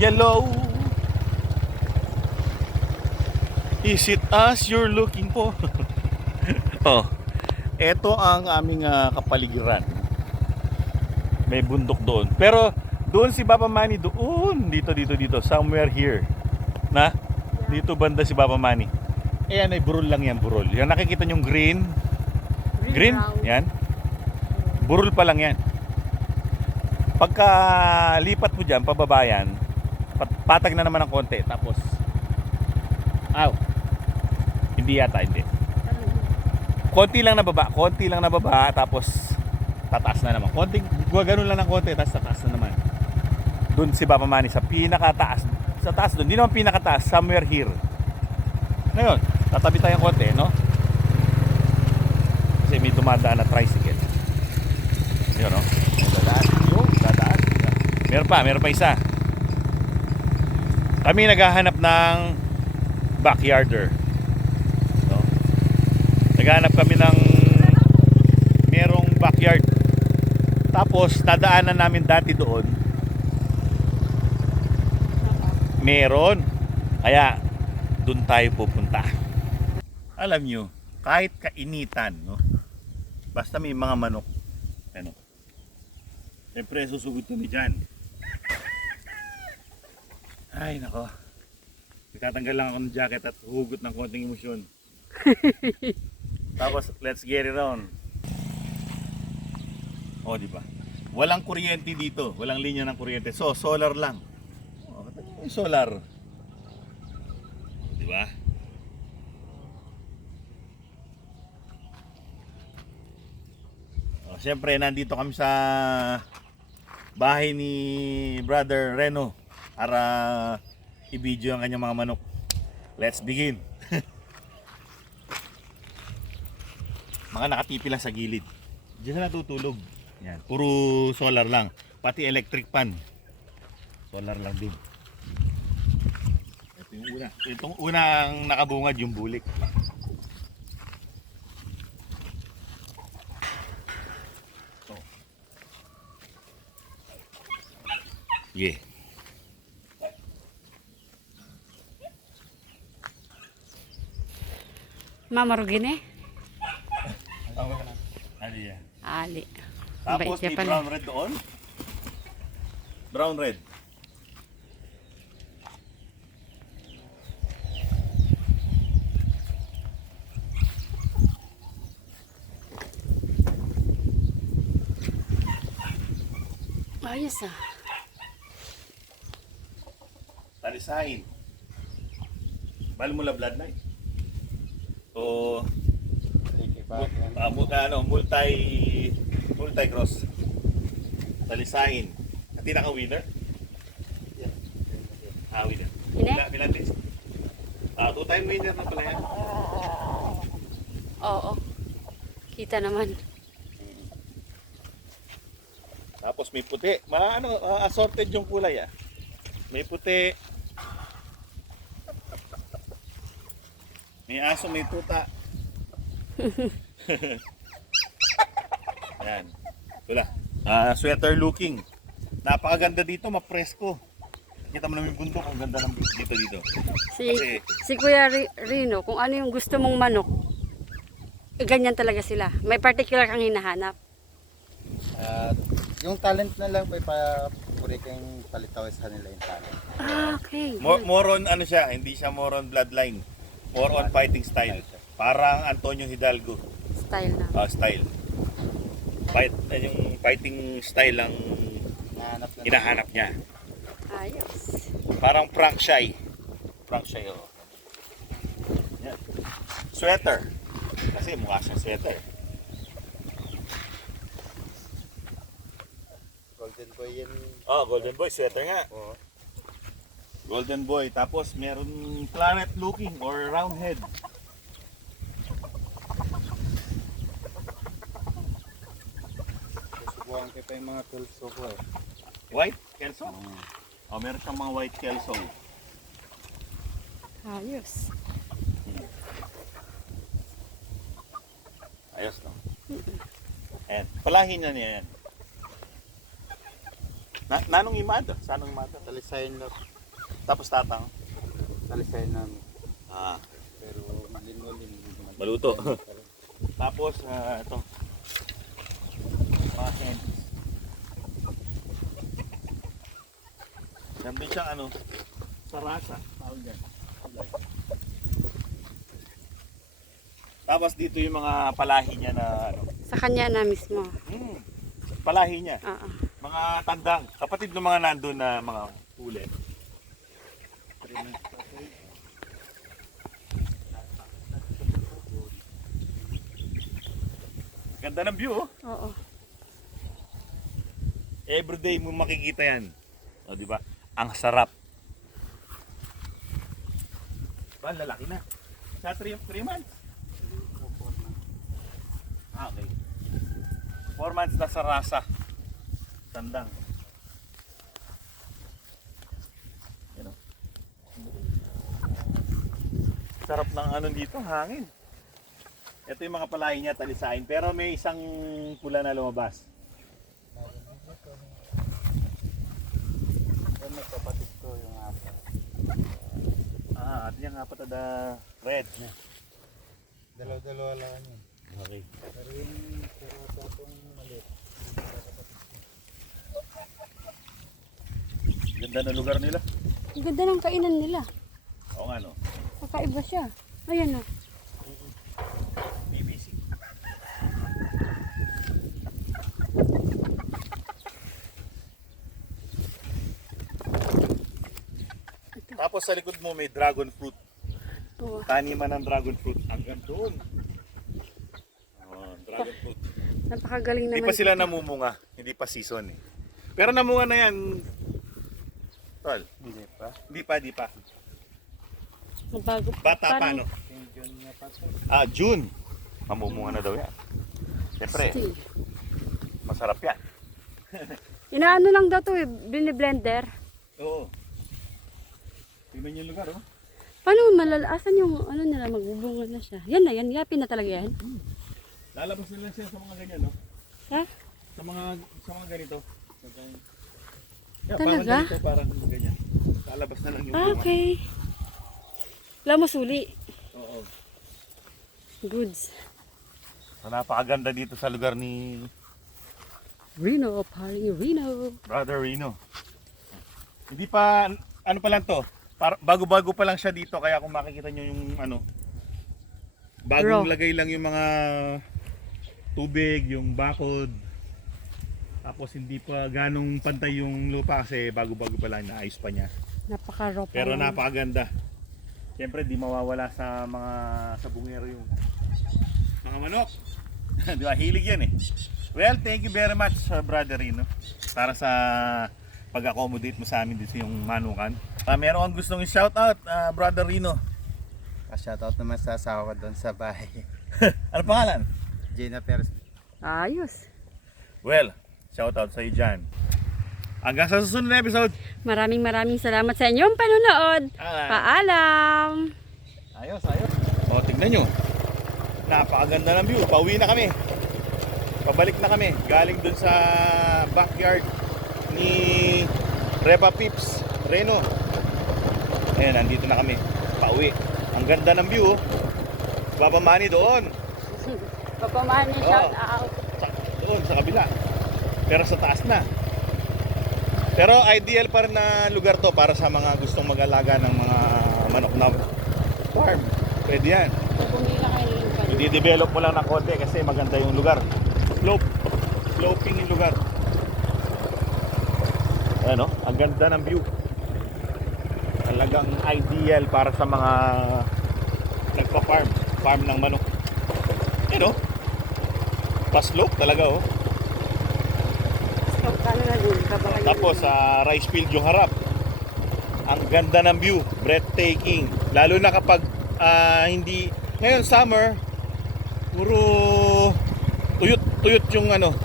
yellow. Is it us you're looking for? oh, eto ang aming ah, kapaligiran. May bundok doon. Pero doon si Papa Manny doon. Dito, dito, dito. Somewhere here. Na? Dito banda si Papa Manny. Ayan ay burol lang yan, burol. Yung nakikita yung green. Green? brown. Yan. Burol pa lang yan. Pagka lipat mo dyan, pababayan, pat- patag na naman ng konti. Tapos, aw, hindi yata, hindi. Konti lang na baba, konti lang na baba, tapos tataas na naman. Konting, ganun lang ng konti, tapos tataas na naman. Doon si Papa Manny sa pinakataas. Sa taas doon, hindi naman pinakataas, somewhere here. Ngayon, tatabi tayong konti, no? Kasi may dumadaan na tricycle. Yun, no? Dadaan. Yung, dadaan. Meron pa, meron pa isa. Kami naghahanap ng backyarder. No? Naghahanap kami ng merong backyard. Tapos, nadaanan namin dati doon. Meron. Kaya, doon tayo pupunta. Alam nyo, kahit kainitan, no? Basta may mga manok. Ano? Siyempre, susugod kami dyan. Ay, nako. Itatanggal lang ako ng jacket at hugot ng konting emosyon. Tapos, let's get it on. O, di ba? Walang kuryente dito. Walang linya ng kuryente. So, solar lang. O, may solar. Di ba? O, Siyempre, nandito kami sa bahay ni Brother Reno para i-video ang kanyang mga manok. Let's begin. mga nakatipi lang sa gilid. Diyan na natutulog. Yan. Puro solar lang. Pati electric pan. Solar lang din. Ito yung una. Itong unang nakabungad yung bulik. Ito. Yeah. Mamarugin eh. Ano yan? Ali. Tapos may brown red doon. Brown red. Ayos ah. Talisain. Bal mo la bloodline. O uh, ano, multi multi cross. Talisain. Ang tinaka winner. Ah, winner. Hindi? Pila, pila test. Ah, two time winner na pala yan. Oo. Kita naman. Tapos may puti. Ma, ano, ah, assorted yung kulay ah. May puti. May aso, may tuta. Yan. Wala. Ah, sweater looking. Napakaganda dito, mapresko. Kita mo naman yung bundok, ang ganda ng dito dito. Si, Kasi- si Kuya Ri- Rino, kung ano yung gusto mong manok, eh, ganyan talaga sila. May particular kang hinahanap. At yung talent na lang po ipapuri kayong palitaw sa nila yung talent. Ah, okay. More, more on ano siya, hindi siya more on bloodline. More on fighting style. Parang Antonio Hidalgo Style na. ah, style. Fight, eh, yung fighting style ang Nahanap na hinahanap niya. Ayos. Parang Frank Shy. Frank Shy, oh. Yan. Sweater. Kasi mukha siyang sweater. Golden boy yan. Oh, Golden Boy, sweater nga. Oh. Golden Boy. Tapos meron planet looking or round head. Susubukan pa yung mga tools ko eh. White Kelso. Oh, meron siyang mga white Kelso. Ayos. Ayos, no? Ayan. Palahin na niya yan. Na, nanong imada? Sanong imada? Talisayan lang. Tapos tatang. Talisayan namin. Ah, Pero malin-malin. Maluto. tapos ah, ito. Mga hens. Yan din siyang ano, sarasa. Tawag yan. Tapos dito yung mga palahi niya na ano, Sa kanya na mismo. hmm, palahi niya. Oo. Mga tandang, kapatid ng mga nandun na mga huli. Ganda ng view oh. Oo. Everyday mo makikita yan. O, di ba? Ang sarap. Ba, lalaki na. Sa 3 months. Ah, okay. 4 months na sa rasa. Tandang. Sarap ng ano dito, hangin. Ito yung mga palahi niya, talisain. Pero may isang pula na lumabas. Yan magkapatid ko yung apat. Ah, at yung apat ada red. Dalaw-dalawa lang yun. Okay. Pero yung pero ito itong maliit. Ganda na lugar nila. Ang ganda ng kainan nila. Oo nga no. Kakaiba siya. Ayan o. BBC. Tapos sa likod mo may dragon fruit. Oo. Taniman ng dragon fruit. Hanggang doon. Oh, dragon fruit. Napakagaling Hindi naman. pa sila namumunga. Hindi pa season eh. Pero namunga na yan. Tol, Hindi pa. hindi pa, hindi pa. Bago. Bata pa no? June niya pa to. Ah, June. Mamumunga na daw yan. Siyempre, Still. masarap yan. Inaano lang daw to eh. Bini-blender. Oo. Tingnan yung lugar, oh. Paano mo malalasan yung ano nila magbubunga na siya? Yan na yan. Yapi na talaga yan. Lalabas na lang siya sa mga ganyan, no? Ha? Sa mga sa mga ganito. Sa ganyan. Yeah, Talaga? Parang ganito, parang ganyan. Lalabas na lang yung Ah, bunga. okay. Wala mo suli. Oo. Goods. So, napakaganda dito sa lugar ni Reno, paring Reno. Brother Rino. Hindi pa, ano pa lang to, bago-bago pa lang siya dito, kaya kung makikita nyo yung ano, bagong Raw. lagay lang yung mga tubig, yung bakod, tapos hindi pa ganong pantay yung lupa kasi bago-bago pa lang, naayos pa niya. Napaka-raw pa Pero lang. napakaganda. Siyempre, di mawawala sa mga sa bungero yung mga manok. di ba? Hilig yan eh. Well, thank you very much, Brother Rino, para sa pag-accommodate mo sa amin dito yung manukan. Ah, meron kang gustong i-shoutout, uh, Brother Rino. Pa-shoutout naman sa asawa ko doon sa bahay. Ano pangalan? Gina Perez. Ayos. Well, shoutout sa iyo dyan. Hanggang sa susunod na episode. Maraming maraming salamat sa inyong panonood. Ah, Paalam! ayos, ayos. O, tignan nyo. Napakaganda ng view. Pauwi na kami. Pabalik na kami. Galing dun sa backyard ni Repa Pips, Reno. Ayan, nandito na kami. Pauwi. Ang ganda ng view. oh. Papa Manny doon. Papamani, Oo. shout out. Sa, doon, sa kabila. Pero sa taas na. Pero ideal pa rin na lugar to para sa mga gustong mag-alaga ng mga manok na farm. Pwede yan. I-develop mo lang ng konti kasi maganda yung lugar. Slope. Sloping yung lugar. Ano? Ang ganda ng view. Talagang ideal para sa mga nagpa-farm. Farm ng manok. Ano? Pa-slope talaga oh. Stop ka na na dun. Tapos sa rice field yung harap. Ang ganda ng view, breathtaking. Lalo na kapag ah, hindi ngayon summer puro tuyot tuyot yung ano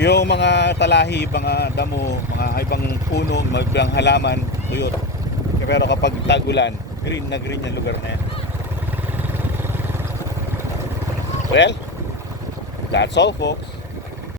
yung mga talahi, mga damo, mga ibang puno, ibang halaman, tuyot. Pero kapag tagulan, green na green yung lugar na yan. Well, that's all folks.